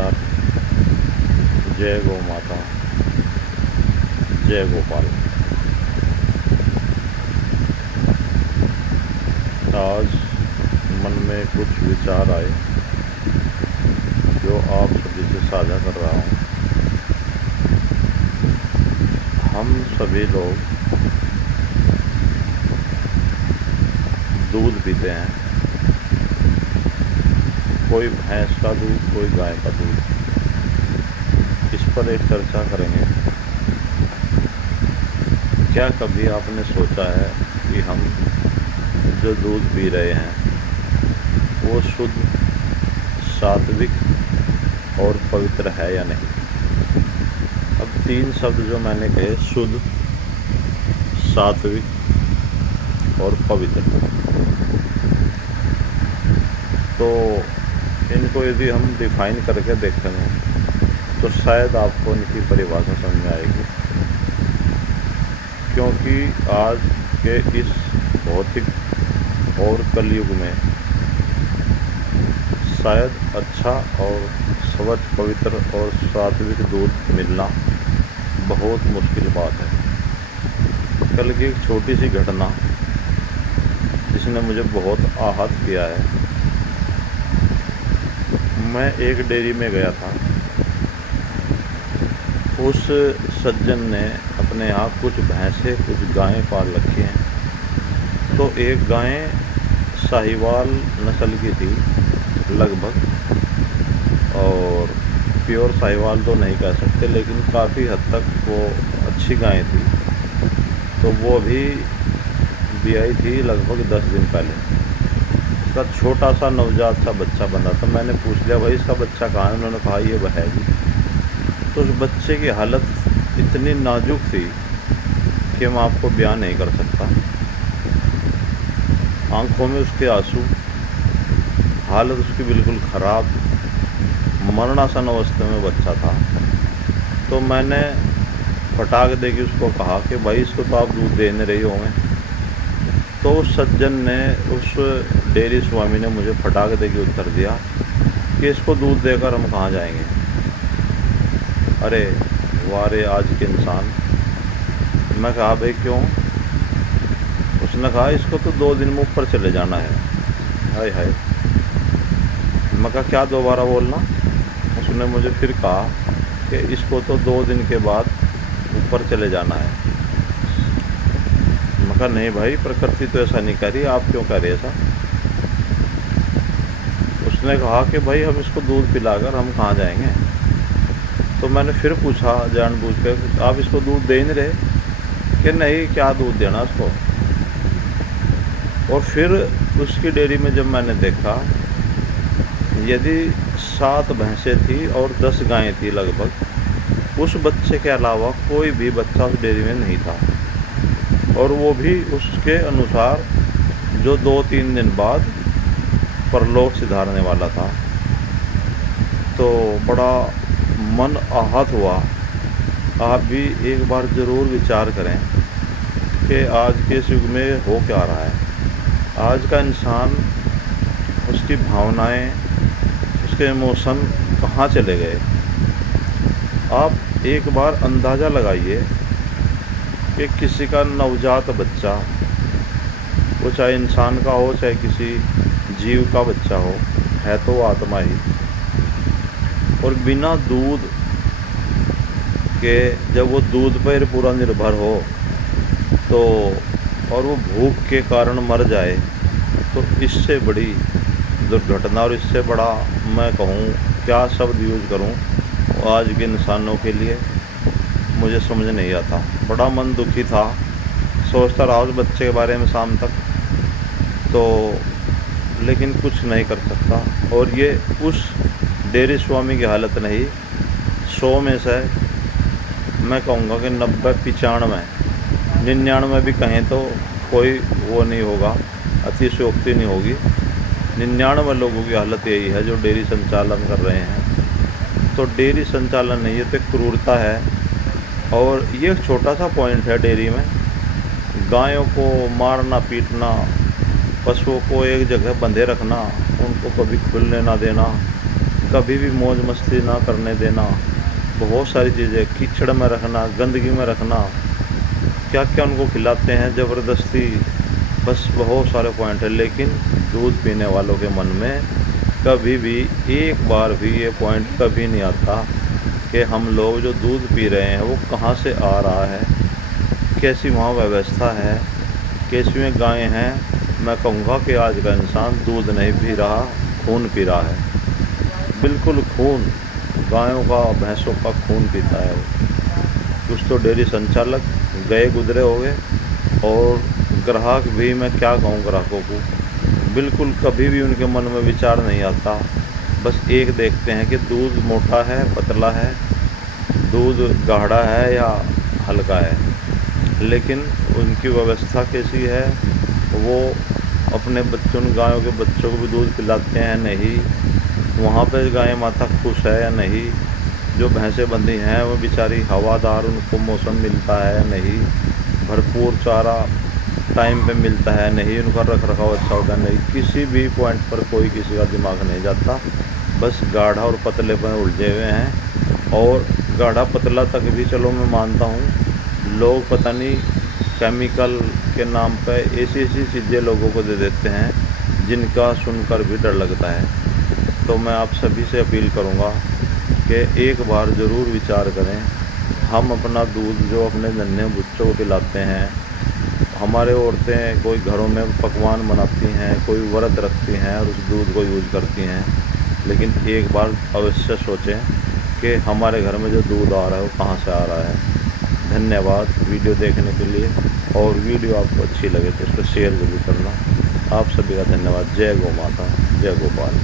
नमस्कार। जय गौ माता, जय गोपाल। आज मन में कुछ विचार आए जो आप सभी से साझा कर रहा हूँ। हम सभी लोग दूध पीते हैं, कोई भैंस का दूध, कोई गाय का दूध। इस पर एक चर्चा करेंगे। क्या कभी आपने सोचा है कि हम जो दूध पी रहे हैं वो शुद्ध, सात्विक और पवित्र है या नहीं? अब 3 शब्द जो मैंने कहे, शुद्ध, सात्विक और पवित्र, तो इनको यदि हम डिफाइन करके देखेंगे तो शायद आपको इनकी परिभाषा समझ में आएगी। क्योंकि आज के इस भौतिक और कलयुग में शायद अच्छा और स्वच्छ, पवित्र और सात्विक दूध मिलना बहुत मुश्किल बात है। कल की एक छोटी सी घटना जिसने मुझे बहुत आहत किया है। मैं एक डेयरी में गया था। उस सज्जन ने अपने यहाँ कुछ भैंसें, कुछ गायें पाल रखी हैं। तो एक गाय साहिवाल नस्ल की थी लगभग, और प्योर साहिवाल तो नहीं कह सकते, लेकिन काफ़ी हद तक वो अच्छी गाय थी। तो वो भी ब्याई थी लगभग 10 दिन पहले। उसका छोटा सा नवजात सा बच्चा बना था। मैंने पूछ लिया, भाई इसका बच्चा कहाँ है? उन्होंने कहा ये वह है जी। तो उस बच्चे की हालत इतनी नाजुक थी कि मैं आपको बयान नहीं कर सकता। आंखों में उसके आंसू, हालत उसकी बिल्कुल ख़राब, मरणासन अवस्था में बच्चा था। तो मैंने फटाक दे के उसको कहा कि भाई इसको तो आप दूध दे नहीं रही होंगे। तो उस सज्जन ने, उस डेयरी स्वामी ने मुझे फटाक दे के उत्तर दिया कि इसको दूध देकर हम कहाँ जाएंगे। अरे वारे आज के इंसान। मैं कहा भाई क्यों? उसने कहा इसको तो 2 दिन में ऊपर चले जाना है। हाय हाय। मैं कहा क्या? दोबारा बोलना। उसने मुझे फिर कहा कि इसको तो 2 दिन के बाद ऊपर चले जाना है। मैं कहा नहीं भाई, प्रकृति तो ऐसा नहीं कर रही, आप क्यों कह रहे ऐसा? उसने कहा कि भाई हम इसको दूध पिलाकर हम कहाँ जाएंगे। तो मैंने फिर पूछा जानबूझ कर, आप इसको दूध दे नहीं रहे? कि नहीं, क्या दूध देना उसको। और फिर उसकी डेयरी में जब मैंने देखा, यदि 7 भैंसें थी और 10 गायें थी लगभग, उस बच्चे के अलावा कोई भी बच्चा उस डेयरी में नहीं था। और वो भी उसके अनुसार जो 2-3 दिन बाद परलोक सिधारने वाला था। तो बड़ा मन आहत हुआ। आप भी एक बार ज़रूर विचार करें कि आज के इस युग में हो क्या रहा है। आज का इंसान, उसकी भावनाएं, उसके इमोशन कहाँ चले गए। आप एक बार अंदाज़ा लगाइए कि किसी का नवजात बच्चा, वो चाहे इंसान का हो चाहे किसी जीव का बच्चा हो, है तो वो आत्मा ही, और बिना दूध के जब वो दूध पर पूरा निर्भर हो तो, और वो भूख के कारण मर जाए, तो इससे बड़ी दुर्घटना और इससे बड़ा, मैं कहूँ क्या शब्द यूज़ करूँ आज के इंसानों के लिए, मुझे समझ नहीं आता। बड़ा मन दुखी था। सोचता रहा उस बच्चे के बारे में शाम तक, तो लेकिन कुछ नहीं कर सकता। और ये उस डेयरी स्वामी की हालत नहीं, 100 में से मैं कहूँगा कि 90, 95, 99 भी कहें तो कोई वो नहीं होगा, अतिशयोक्ति नहीं होगी। 99 लोगों की हालत यही है जो डेयरी संचालन कर रहे हैं। तो डेयरी संचालन नहीं, ये तो क्रूरता है। और ये एक छोटा सा पॉइंट है डेयरी में, गायों को मारना, पीटना, पशुओं को एक जगह बंधे रखना, उनको कभी खुलने ना देना, कभी भी मौज मस्ती ना करने देना, बहुत सारी चीज़ें, कीचड़ में रखना, गंदगी में रखना, क्या क्या उनको खिलाते हैं ज़बरदस्ती, बस बहुत सारे पॉइंट है। लेकिन दूध पीने वालों के मन में कभी भी एक बार भी ये पॉइंट कभी नहीं आता कि हम लोग जो दूध पी रहे हैं वो कहाँ से आ रहा है, कैसी वहाँ व्यवस्था है, कैसी में गायें हैं। मैं कहूँगा कि आज का इंसान दूध नहीं पी रहा, खून पी रहा है, बिल्कुल खून, गायों का, भैंसों का खून पीता है वो। कुछ तो डेयरी संचालक गए गुजरे हो गए, और ग्राहक भी, मैं क्या कहूँ ग्राहकों को, बिल्कुल कभी भी उनके मन में विचार नहीं आता। बस एक देखते हैं कि दूध मोटा है, पतला है, दूध गाढ़ा है या हल्का है, लेकिन उनकी व्यवस्था कैसी है, वो अपने बच्चों, गायों के बच्चों को भी दूध पिलाते हैं नहीं, वहाँ पे गाय माता खुश है या नहीं, जो भैंसें बंधी हैं वो बेचारी हवादार उनको मौसम मिलता है या नहीं, भरपूर चारा टाइम पे मिलता है नहीं, उनका रख रखाव अच्छा होता है नहीं, किसी भी पॉइंट पर कोई किसी का दिमाग नहीं जाता। बस गाढ़ा और पतले पर उलझे हुए हैं। और गाढ़ा पतला तक भी चलो मैं मानता हूँ, लोग पता नहीं केमिकल के नाम पे ऐसी ऐसी चीज़ें लोगों को दे देते हैं जिनका सुनकर भी डर लगता है। तो मैं आप सभी से अपील करूँगा कि एक बार ज़रूर विचार करें। हम अपना दूध जो अपने नन्हे बच्चों को पिलाते हैं, हमारे औरतें कोई घरों में पकवान बनाती हैं, कोई व्रत रखती हैं और उस दूध को यूज़ करती हैं, लेकिन एक बार अवश्य सोचें कि हमारे घर में जो दूध आ रहा है वो कहाँ से आ रहा है। धन्यवाद वीडियो देखने के लिए, और वीडियो आपको अच्छी लगे तो इसको शेयर ज़रूर करना। आप सभी का धन्यवाद। जय गौ माता, जय गोपाल।